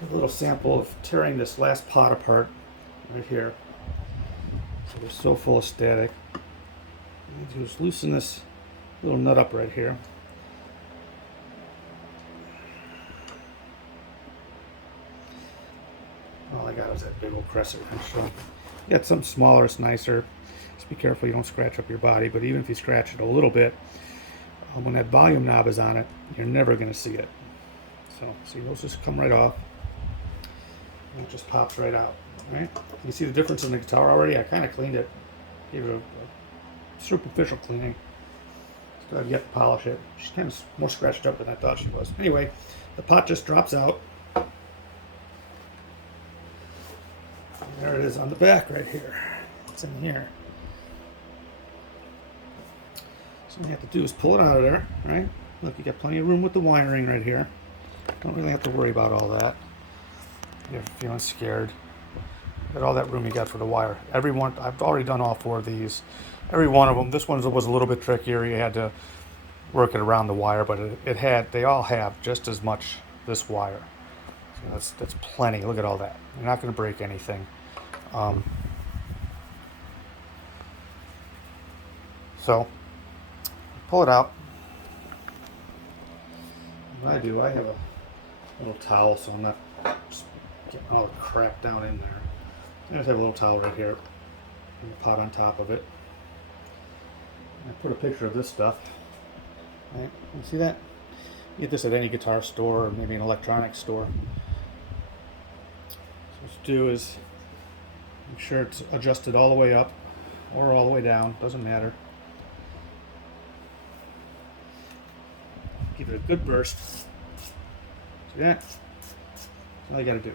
A little sample of tearing this last pot apart right here. So they're so full of static. What I need to do is loosen this little nut up right here. All I got is that big old crescent wrench. So you got something smaller, it's nicer. Just be careful you don't scratch up your body, but even if you scratch it a little bit, when that volume knob is on it, you're never going to see it. So see, those just come right off. And it just pops right out. Right? You see the difference in the guitar already? I kind of cleaned it. Gave it a superficial cleaning. Still have yet to polish it. She's kind of more scratched up than I thought she was. Anyway, the pot just drops out. And there it is on the back right here. It's in here. So what you have to do is pull it out of there, right? Look, you got plenty of room with the wiring right here. Don't really have to worry about all that. If you're feeling scared. Got all that room you got for the wire. Every one, I've already done all 4 of these. Every one of them. This one was a little bit trickier. You had to work it around the wire, but they all have just as much this wire. So that's plenty. Look at all that. You're not going to break anything. So pull it out. What I do, I have a little towel, so I'm not just getting all the crap down in there. I just have a little towel right here and a pot on top of it. I put a picture of this stuff. Right, you see that? You get this at any guitar store or maybe an electronics store. So what you do is make sure it's adjusted all the way up or all the way down, doesn't matter. Give it a good burst. See that? That's all you gotta do.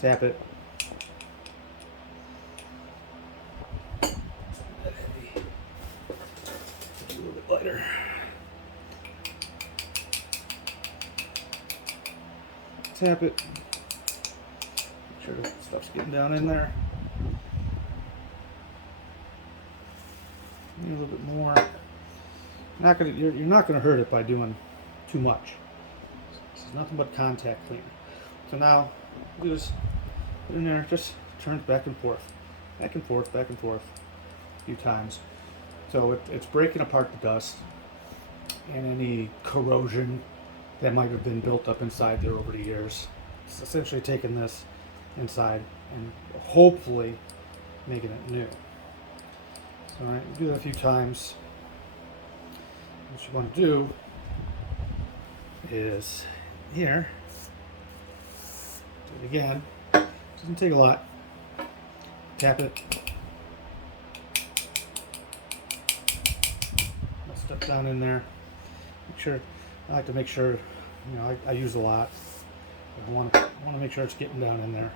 Tap it. A little bit lighter. Tap it. Make sure the stuff's getting down in there. Maybe a little bit more. You're not gonna hurt it by doing too much. This is nothing but contact cleaner. So now do this. Put in there, just turn it back and forth, back and forth, back and forth, a few times. So it's breaking apart the dust and any corrosion that might have been built up inside there over the years. It's essentially taking this inside and hopefully making it new. So all right, do that a few times. What you want to do is here, do it again. Doesn't take a lot. Tap it. That stuff down in there. Make sure. I like to make sure. You know, I use a lot. I want to make sure it's getting down in there.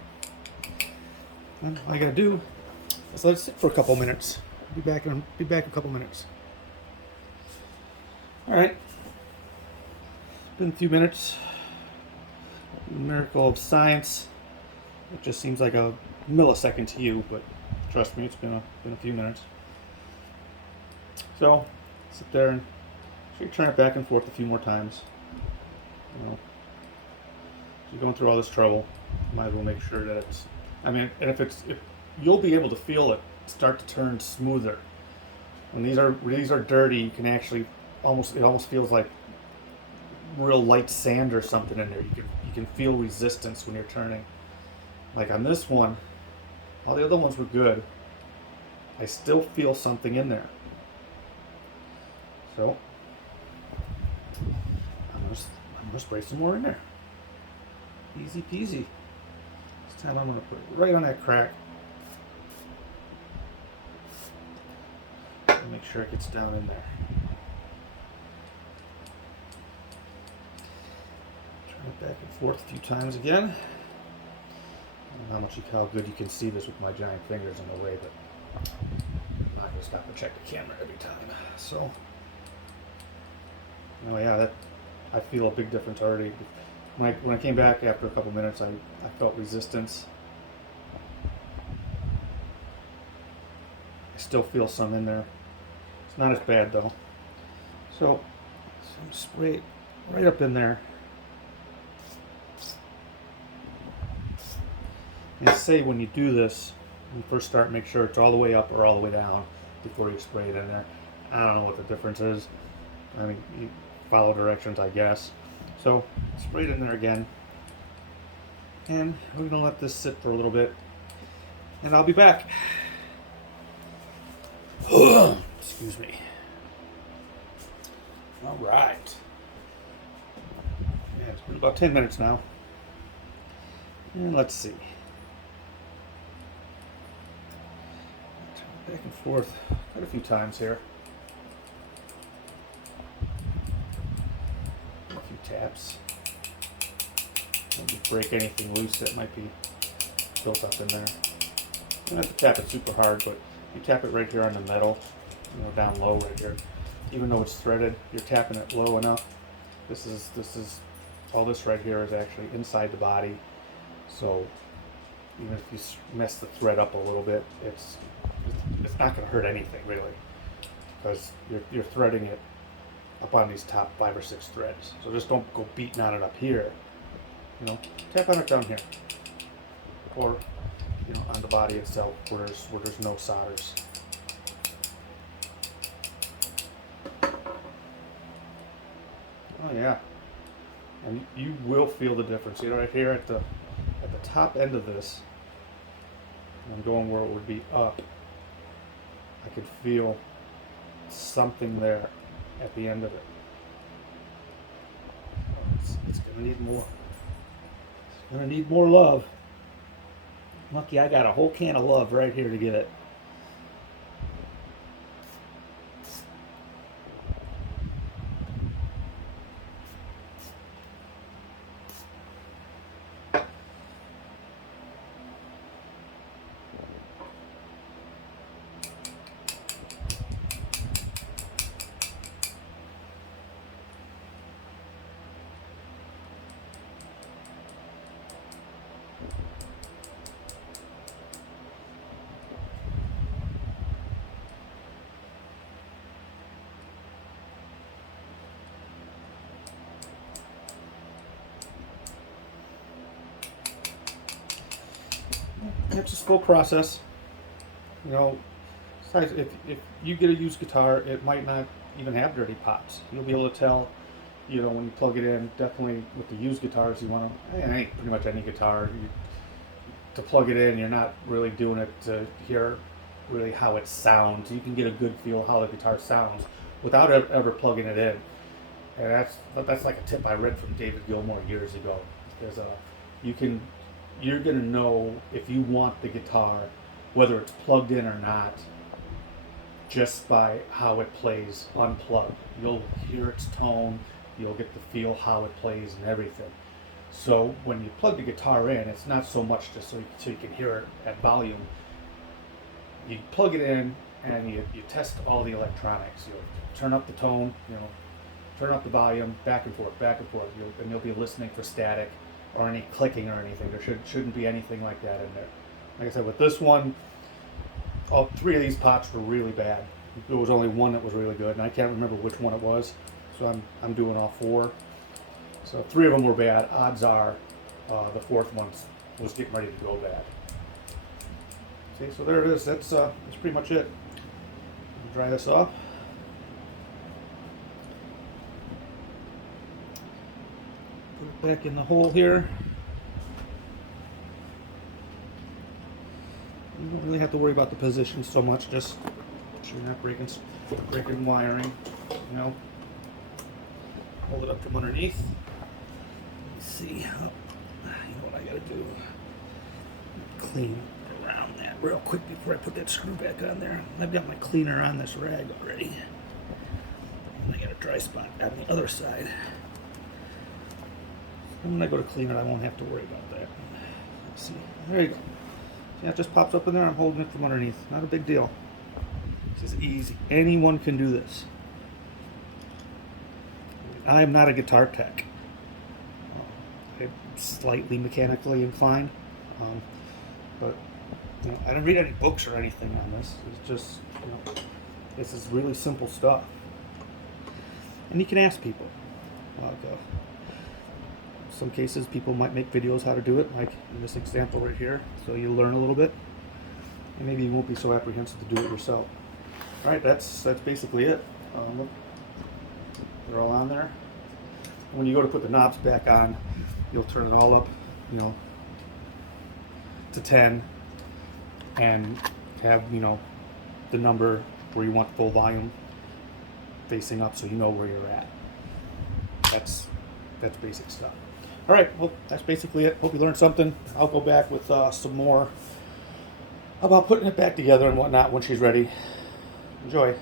And all I gotta do is let it sit for a couple minutes. Be back in a couple minutes. All right. Been a few minutes. Miracle of science. It just seems like a millisecond to you, but trust me, it's been a few minutes. So sit there and you turn it back and forth a few more times. You know, if you're going through all this trouble, you might as well make sure that it's. I mean, and if you'll be able to feel it start to turn smoother. When these are dirty, you can actually it almost feels like real light sand or something in there. You can feel resistance when you're turning. Like on this one, all the other ones were good. I still feel something in there. So I'm gonna spray some more in there. Easy peasy. This time I'm gonna put it right on that crack. And make sure it gets down in there. Turn it back and forth a few times again. I don't know how good you can see this with my giant fingers in the way, but I'm not going to stop and check the camera every time. So, oh yeah, I feel a big difference already. When I came back after a couple minutes, I felt resistance. I still feel some in there. It's not as bad though. So I'm spray it right up in there. They say when you do this, when you first start, make sure it's all the way up or all the way down before you spray it in there. I don't know what the difference is. I mean, you follow directions, I guess. So, spray it in there again. And we're going to let this sit for a little bit. And I'll be back. Excuse me. All right. Yeah, it's been about 10 minutes now. And let's see. Back and forth quite a few times here. A few taps. Don't just break anything loose that might be built up in there. You don't have to tap it super hard, but you tap it right here on the metal, down low right here. Even though it's threaded, you're tapping it low enough. This is all this right here is actually inside the body. So even if you mess the thread up a little bit, it's not going to hurt anything really, because you're threading it up on these top 5 or 6 threads. So just don't go beating on it up here. Tap on it down here, or on the body itself where there's no solders. Oh yeah, and you will feel the difference. Right here at the top end of this, I'm going where it would be up. I could feel something there at the end of it. It's gonna need more. It's gonna need more love. Lucky I got a whole can of love right here to give it. It's a slow process. Besides, if you get a used guitar, it might not even have dirty pots. You'll be able to tell, when you plug it in. Definitely with the used guitars, you want to, pretty much any guitar, to plug it in, you're not really doing it to hear really how it sounds. You can get a good feel how the guitar sounds without ever plugging it in. And that's like a tip I read from David Gilmour years ago. Because you're going to know if you want the guitar, whether it's plugged in or not, just by how it plays unplugged. You'll hear its tone, you'll get the feel how it plays and everything. So when you plug the guitar in, it's not so much just so you can hear it at volume. You plug it in and you test all the electronics. You'll turn up the tone, turn up the volume, back and forth, and you'll be listening for static or any clicking or anything. There shouldn't be anything like that in there. Like I said, with this one, all 3 of these pots were really bad. There was only one that was really good, and I can't remember which one it was. So I'm doing all 4. So 3 of them were bad. Odds are the 4th one was getting ready to go bad. See, so there it is. That's pretty much it. Dry this off. Put it back in the hole here. You don't really have to worry about the position so much. Just make sure you're not breaking wiring. Hold it up from underneath. Let me see. What I gotta do. Clean around that real quick before I put that screw back on there. I've got my cleaner on this rag already. And I got a dry spot on the other side. And when I go to clean it, I won't have to worry about that. Let's see. There you go. See, it just pops up in there. I'm holding it from underneath. Not a big deal. This is easy. Anyone can do this. I am not a guitar tech. I'm slightly mechanically inclined, but I didn't read any books or anything on this. It's just, this is really simple stuff. And you can ask people. some cases people might make videos how to do it, like in this example right here, so you'll learn a little bit, and maybe you won't be so apprehensive to do it yourself. All right, that's basically it. Look, they're all on there. When you go to put the knobs back on, you'll turn it all up, you know, to 10, and have, you know, the number where you want the full volume facing up, so you know where you're at. That's basic stuff. All right, well, that's basically it. Hope you learned something. I'll go back with some more about putting it back together and whatnot when she's ready. Enjoy.